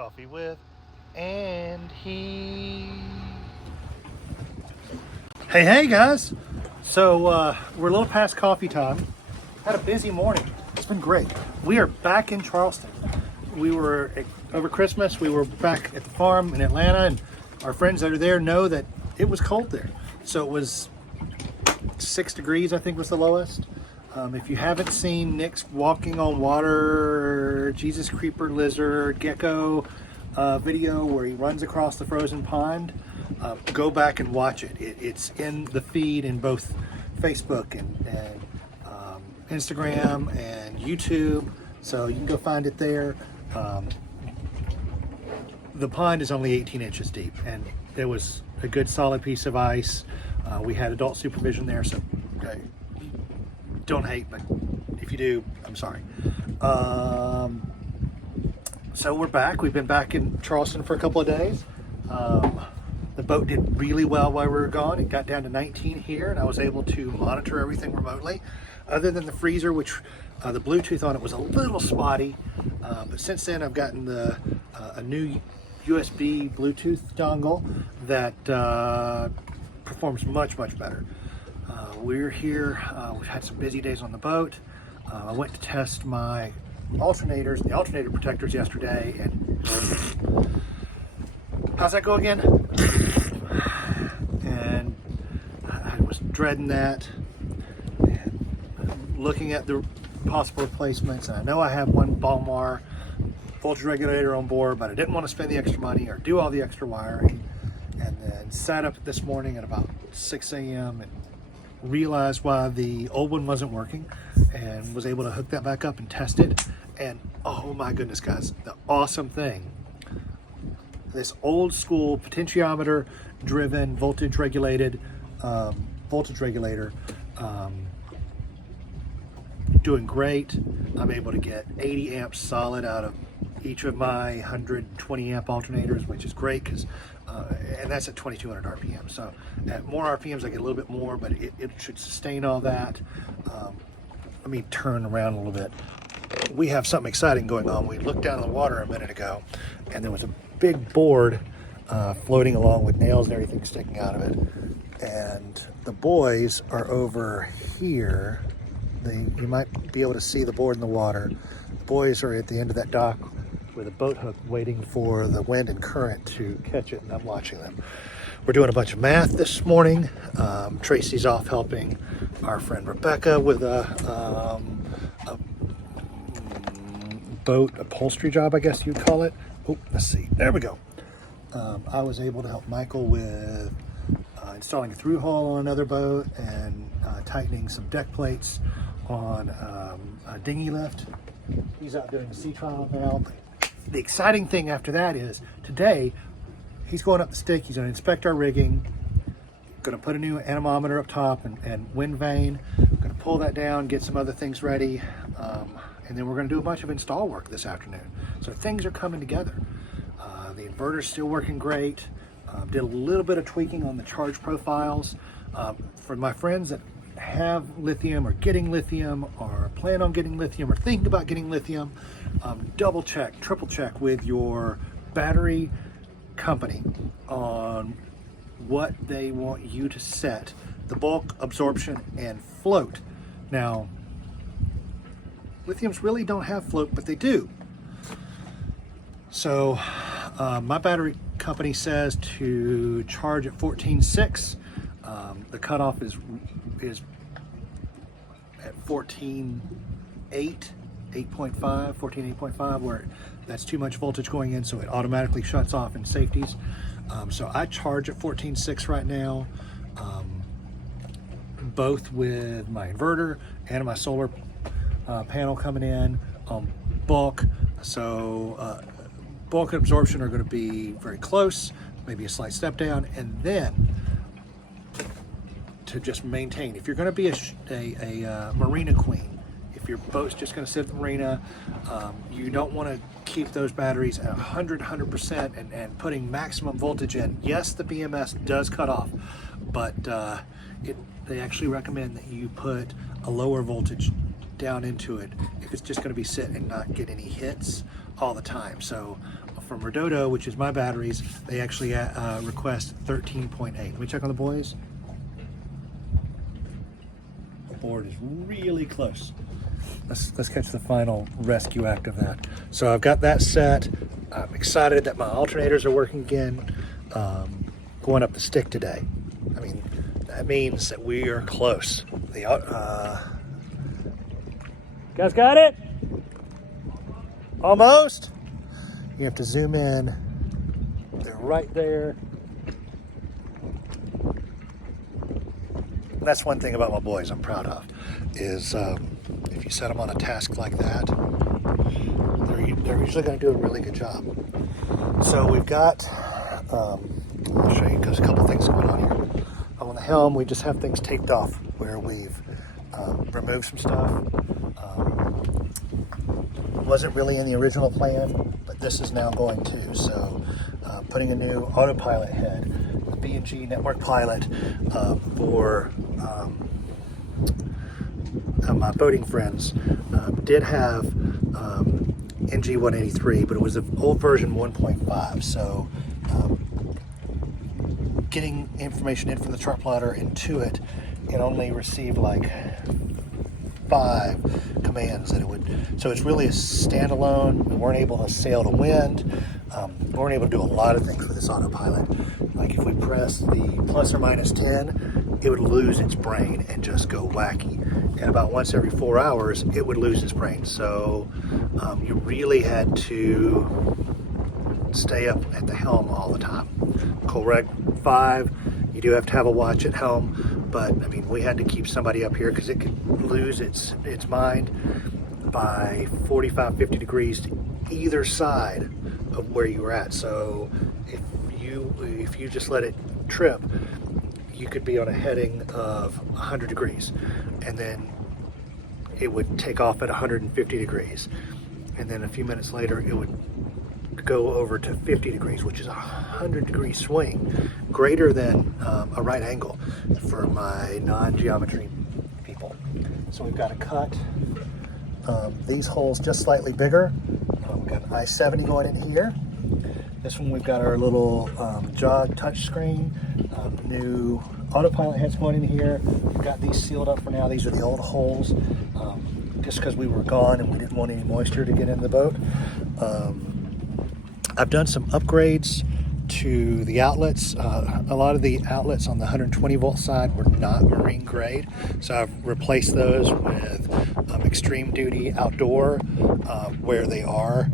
coffee with Andy. Hey guys. So we're a little past coffee time. Had a busy morning. It's been great. We are back in Charleston. We were over Christmas. We were back at the farm in Atlanta, and our friends that are there know that it was cold there. So it was 6 degrees, I think, was the lowest. If you haven't seen Nick's walking on water, Jesus creeper lizard gecko video where he runs across the frozen pond, go back and watch it. It's in the feed in both Facebook and Instagram and YouTube, so you can go find it there. The pond is only 18 inches deep, and it was a good solid piece of ice. We had adult supervision there, so don't hate, but if you do, I'm sorry. So we're back. We've been back in Charleston for a couple of days. The boat did really well while we were gone. It got down to 19 here, and I was able to monitor everything remotely. Other than the freezer, which the Bluetooth on it was a little spotty, but since then I've gotten a new USB Bluetooth dongle that performs much better. We're here. We've had some busy days on the boat. I went to test my alternators, the alternator protectors yesterday, and how's that go again? And I was dreading that, and looking at the possible replacements. And I know I have one Balmar voltage regulator on board, but I didn't want to spend the extra money or do all the extra wiring. And then sat up this morning at about 6 a.m. and realized why the old one wasn't working, and was able to hook that back up and test it. And oh my goodness, guys, the awesome thing, this old school potentiometer driven voltage regulator doing great. I'm able to get 80 amps solid out of each of my 120 amp alternators, which is great, because and that's at 2200 RPM. So at more RPMs, I get a little bit more, but it should sustain all that. Let me turn around a little bit. We have something exciting going on. We looked down in the water a minute ago, and there was a big board floating along with nails and everything sticking out of it. And the boys are over here. You might be able to see the board in the water. The boys are at the end of that dock with a boat hook waiting for the wind and current to catch it, and I'm watching them. We're doing a bunch of math this morning. Tracy's off helping our friend Rebecca with a boat upholstery job, I guess you'd call it. Oh, let's see. There we go. I was able to help Michael with installing a through hull on another boat and tightening some deck plates on a dinghy lift. He's out doing a sea trial now. But the exciting thing after that is today he's going up the stick. He's going to inspect our rigging. Going to put a new anemometer up top and wind vane. Going to pull that down, get some other things ready, and then we're going to do a bunch of install work this afternoon. So things are coming together. The inverter's still working great. Did a little bit of tweaking on the charge profiles. For my friends that have lithium or getting lithium or plan on getting lithium or think about getting lithium, double check, triple check with your battery company on what they want you to set the bulk, absorption, and float. Now, lithiums really don't have float, but they do. So my battery company says to charge at 14.6. The cutoff is at 14.8, 8.5, 14.8.5, where that's too much voltage going in, so it automatically shuts off in safeties. So I charge at 14.6 right now, both with my inverter and my solar panel coming in on bulk. So bulk and absorption are going to be very close, maybe a slight step down, and then to just maintain. If you're going to be a marina queen, if your boat's just going to sit at the marina, you don't want to keep those batteries at 100% and putting maximum voltage in. Yes, the BMS does cut off, but they actually recommend that you put a lower voltage down into it if it's just going to be sitting and not get any hits all the time. So from Redodo, which is my batteries, they actually request 13.8. Let me check on the boys. The board is really close. Let's catch the final rescue act of that. So I've got that set. I'm excited that my alternators are working again. Going up the stick today. I mean, that means that we are close. The guys got it? Almost? You have to zoom in. They're right there. That's one thing about my boys I'm proud of, is if you set them on a task like that, they're usually going to do a really good job. So we've got, I'll show you, because a couple things going on here. On the helm, we just have things taped off where we've removed some stuff. Wasn't really in the original plan, but this is now going to. So putting a new autopilot head, the B&G Network Pilot for my boating friends, did have NG 183, but it was an old version 1.5. So getting information in from the chart plotter into it only received like 5 commands that it would. So it's really a standalone. We weren't able to sail to wind. We weren't able to do a lot of things with this autopilot. Like if we press the plus or minus 10, it would lose its brain and just go wacky. And about once every 4 hours, it would lose its brain. So you really had to stay up at the helm all the time. Colrec 5, you do have to have a watch at helm, but I mean, we had to keep somebody up here because it could lose its mind by 45, 50 degrees to either side of where you were at. So if you just let it trip, you could be on a heading of 100 degrees, and then it would take off at 150 degrees. And then a few minutes later, it would go over to 50 degrees, which is a 100-degree swing, greater than a right angle for my non-geometry people. So we've got to cut these holes just slightly bigger. We've got an I-70 going in here. This one we've got our little jog touch screen, new autopilot heads going in here. We've got these sealed up for now. These are the old holes, just because we were gone and we didn't want any moisture to get in the boat. I've done some upgrades to the outlets. A lot of the outlets on the 120 volt side were not marine grade, so I've replaced those with extreme duty outdoor, where they are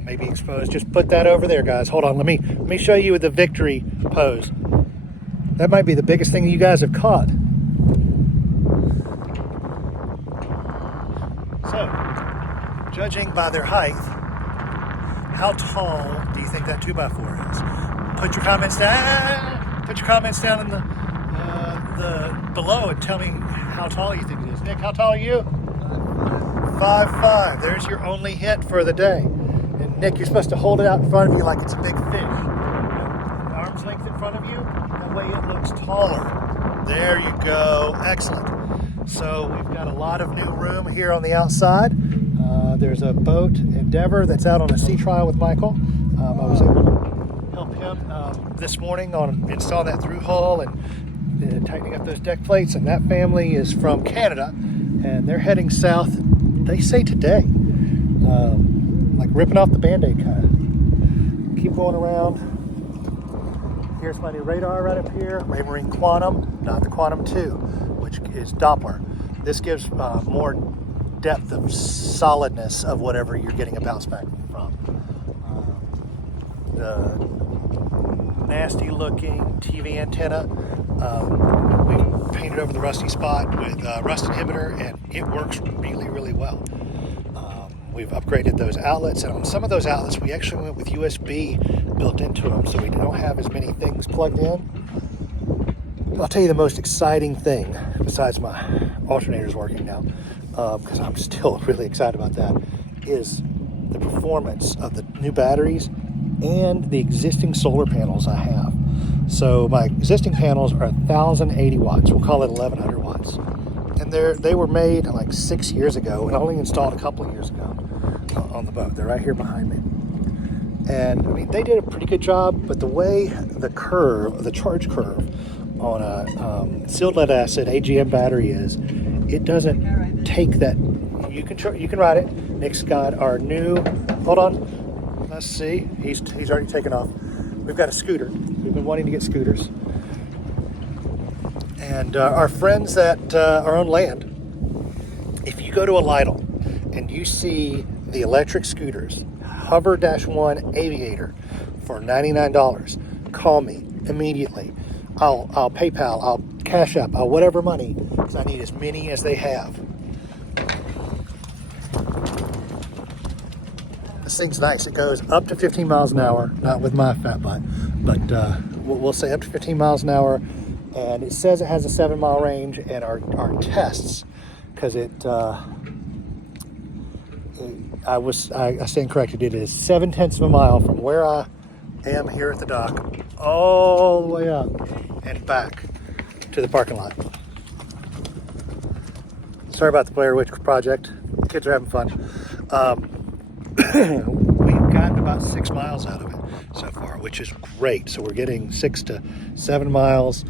maybe exposed. Just put that over there, guys. Hold on, let me show you the victory pose. That might be the biggest thing you guys have caught. So, judging by their height, how tall do you think that 2x4 is? Put your comments down. Put your comments down in the below and tell me how tall you think it is. Nick, how tall are you? 5'5". There's your only hint for the day. And Nick, you're supposed to hold it out in front of you like it's a big fish. Arm's length in front of you. That way it looks taller. There you go. Excellent. So we've got a lot of new room here on the outside. There's a boat, Endeavor, that's out on a sea trial with Michael. I was able to help him this morning on installing that through hull and tightening up those deck plates. And that family is from Canada, and they're heading south, they say today. Like ripping off the Band-Aid kind of. Keep going around. Here's my new radar right up here, Raymarine Quantum, not the Quantum 2, which is Doppler. This gives more depth of solidness of whatever you're getting a bounce back from. The nasty looking TV antenna, we painted over the rusty spot with rust inhibitor, and it works really, really well. We've upgraded those outlets, and on some of those outlets we actually went with USB built into them, so we don't have as many things plugged in. I'll tell you the most exciting thing, besides my alternators working now, because I'm still really excited about that, is the performance of the new batteries and the existing solar panels I have. So my existing panels are 1,080 watts. We'll call it 1,100 watts. And they were made like 6 years ago and only installed a couple of years ago on the boat. They're right here behind me. And I mean, they did a pretty good job, but the way the charge curve on a sealed lead acid AGM battery is, it doesn't take that. You can ride it. Nick's got our new, hold on, let's see, he's already taken off. We've got a scooter. We've been wanting to get scooters. And our friends that are on land, if you go to a Lidl and you see the electric scooters, Hover-1 Aviator for $99, call me immediately. I'll PayPal, I'll Cash App, I'll whatever money, because I need as many as they have. This thing's nice. It goes up to 15 miles an hour, not with my fat butt, but we'll say up to 15 miles an hour. And it says it has a 7-mile range, and our tests, because I stand corrected, it is 0.7 of a mile from where I am here at the dock all the way up and back to the parking lot. Sorry about the Blair Witch Project. Kids are having fun. We've gotten about 6 miles out of it so far, which is great. So we're getting 6 to 7 miles.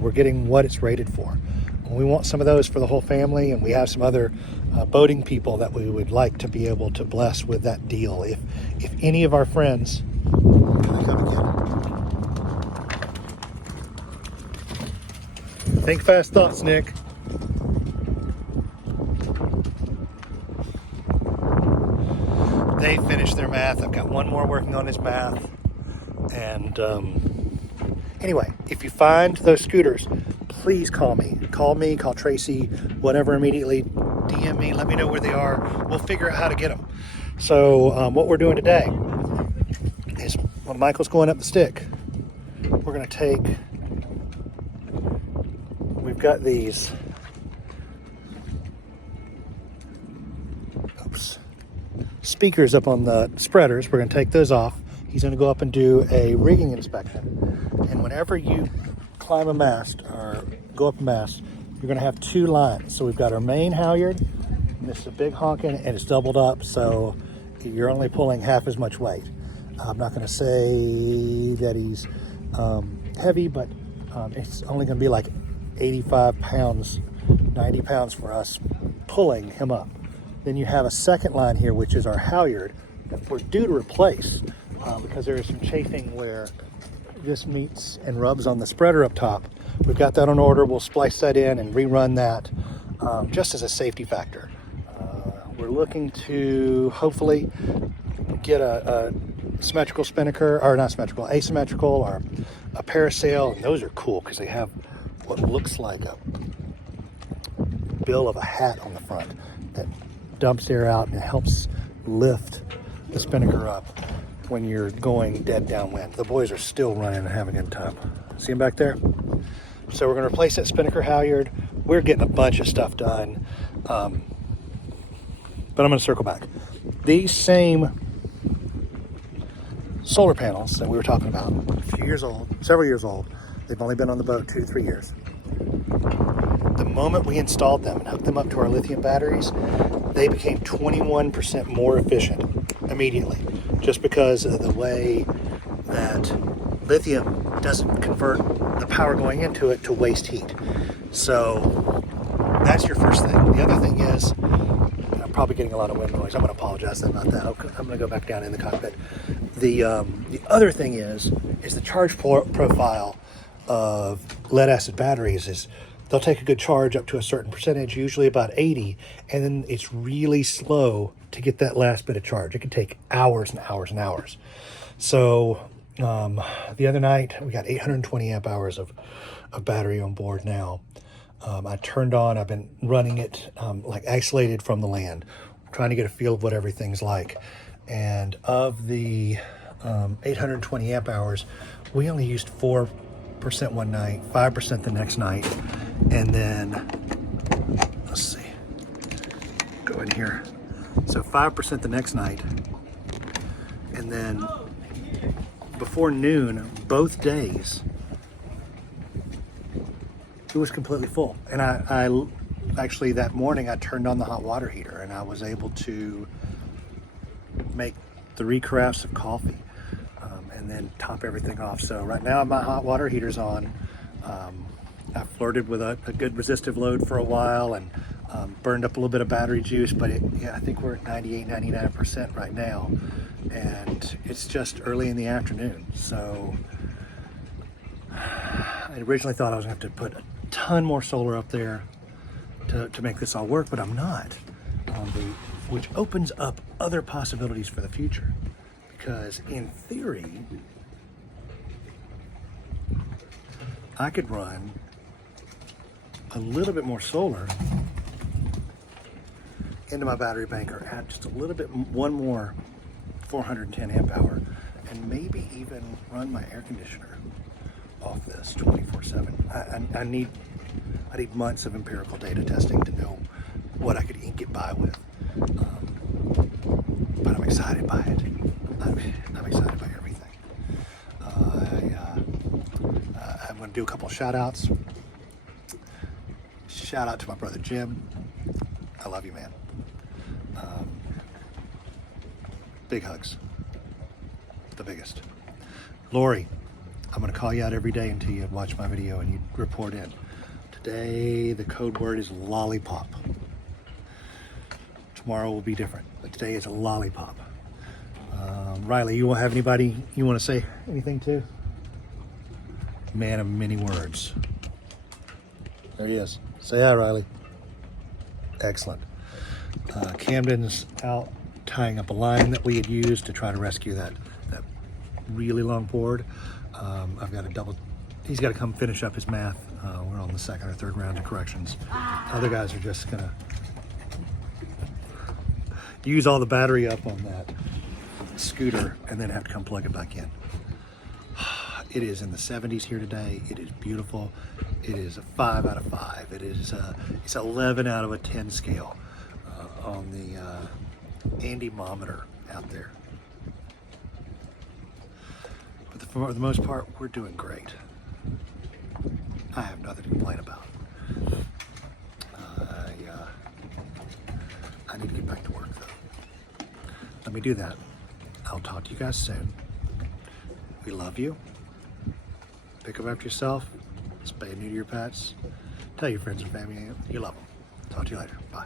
We're getting what it's rated for. We want some of those for the whole family, and we have some other boating people that we would like to be able to bless with that deal. If any of our friends, can I come again? Think fast thoughts, Nick. They finished their math. I've got one more working on his math. And anyway, if you find those scooters, please call me. Call Tracy, whatever, immediately. DM me, let me know where they are. We'll figure out how to get them. So what we're doing today is, when Michael's going up the stick, we're going to take, we've got these, speakers up on the spreaders. We're going to take those off. He's going to go up and do a rigging inspection. And whenever you climb a mast or go up a mast, you're going to have 2 lines. So we've got our main halyard, and this is a big honking, and it's doubled up, so you're only pulling half as much weight. I'm not going to say that he's heavy, but it's only going to be like 85 pounds, 90 pounds for us pulling him up. Then you have a second line here, which is our halyard that we're due to replace because there is some chafing where this meets and rubs on the spreader up top. We've got that on order. We'll splice that in and rerun that just as a safety factor. We're looking to hopefully get a symmetrical spinnaker, or not symmetrical, asymmetrical, or a parasail. And those are cool because they have what looks like a bill of a hat on the front that dumps air out and it helps lift the spinnaker up when you're going dead downwind. The boys are still running and having a good time. See them back there? So we're going to replace that spinnaker halyard. We're getting a bunch of stuff done, but I'm going to circle back. These same solar panels that we were talking about, a few years old, several years old. They've only been on the boat 2 to 3 years. The moment we installed them and hooked them up to our lithium batteries, they became 21% more efficient immediately, just because of the way that lithium doesn't convert the power going into it to waste heat. So that's your first thing. The other thing is, I'm probably getting a lot of wind noise. I'm going to apologize about that. I'm going to go back down in the cockpit. The other thing is the charge profile of lead acid batteries is they'll take a good charge up to a certain percentage, usually about 80, and then it's really slow to get that last bit of charge. It can take hours and hours and hours. So the other night we got 820 amp hours of battery on board now. I turned on, I've been running it like isolated from the land, trying to get a feel of what everything's like. And of the 820 amp hours, we only used 4% one night, 5% the next night, and then let's see, go in here. So 5% the next night, and then before noon, both days, it was completely full. And I actually that morning I turned on the hot water heater, and I was able to make 3 carafes of coffee. and then top everything off. So right now my hot water heater's on. I flirted with a good resistive load for a while and burned up a little bit of battery juice, but yeah, I think we're at 98, 99% right now. And it's just early in the afternoon. So I originally thought I was gonna have to put a ton more solar up there to make this all work, but I'm not. Which opens up other possibilities for the future. Because in theory, I could run a little bit more solar into my battery bank, or add just a little bit, one more 410 amp hour, and maybe even run my air conditioner off this 24/7. I need months of empirical data testing to know what I could get by with. But I'm excited by it. I'm excited by everything. I'm going to do a couple shout outs. Shout out to my brother Jim. I love you, man. Big hugs. The biggest. Lori, I'm going to call you out every day until you watch my video and you report in. Today, the code word is lollipop. Tomorrow will be different, but today is a lollipop. Riley, you will have anybody you want to say anything to? Man of many words. There he is. Say hi, Riley. Excellent. Camden's out tying up a line that we had used to try to rescue that really long board. I've got he's got to come finish up his math. We're on the second or third round of corrections. Other guys are just gonna use all the battery up on that scooter and then have to come plug it back in. It is in the 70s here today. It is beautiful. It is a 5 out of 5. It's 11 out of a 10 scale on the Andy-mometer out there. But for the most part, we're doing great. I have nothing to complain about. I need to get back to work though. Let me do that. I'll talk to you guys soon. We love you. Pick up after yourself. Spay and neuter your pets. Tell your friends and family you love them. Talk to you later. Bye.